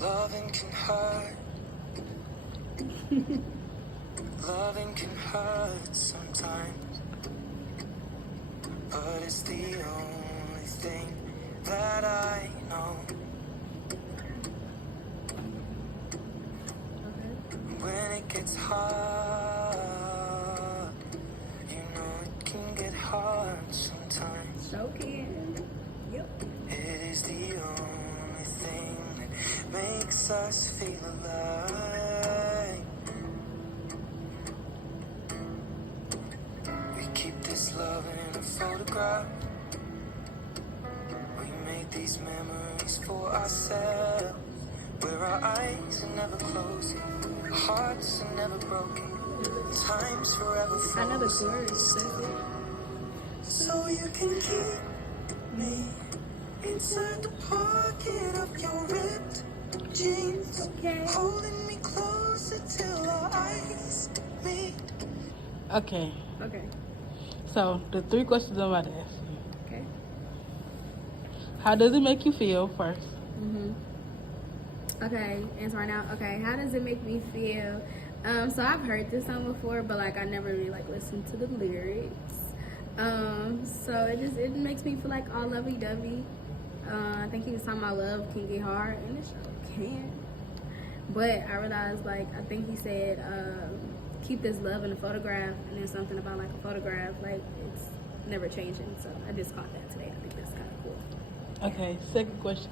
Loving can hurt. Loving can hurt sometimes, but it's the only thing that I know. When it gets hard, you know it can get hard sometimes. So can. Yep. It is the only thing that makes us feel alive. We keep this love in a photograph. We made these memories for ourselves, where our eyes are never closing, our hearts are never broken, time's forever frozen. I know the chorus. So you can keep me inside the pocket of your ripped jeans, Okay. holding me closer till our eyes meet. Okay, Okay. so the 3 questions I'm about to ask you. Okay. How does it make you feel first? Okay, answer right now. Okay, how does it make me feel? So I've heard this song before, but like I never really like listened to the lyrics. So it makes me feel like all lovey-dovey. I think he was talking about love can get hard, and it sure can. But I realized, like, I think he said, keep this love in a photograph, and there's something about like a photograph, like it's never changing. So I just caught that today. I think that's kind of cool. Okay, second question.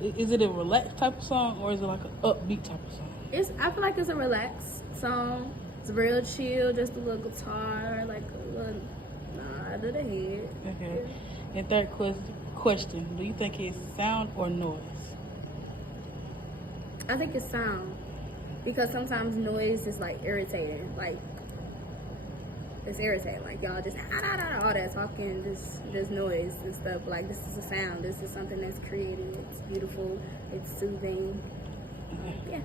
Is it a relaxed type of song or is it like an upbeat type of song? I feel like it's a relaxed song. It's real chill, just a little guitar, like a little nod to the head. Okay. And third question. Do you think it's sound or noise? I think it's sound, because sometimes noise is like irritating. Like it's irritating. Like y'all just all that talking, just noise and stuff. Like this is a sound. This is something that's created. It's beautiful. It's soothing. Okay. Yeah.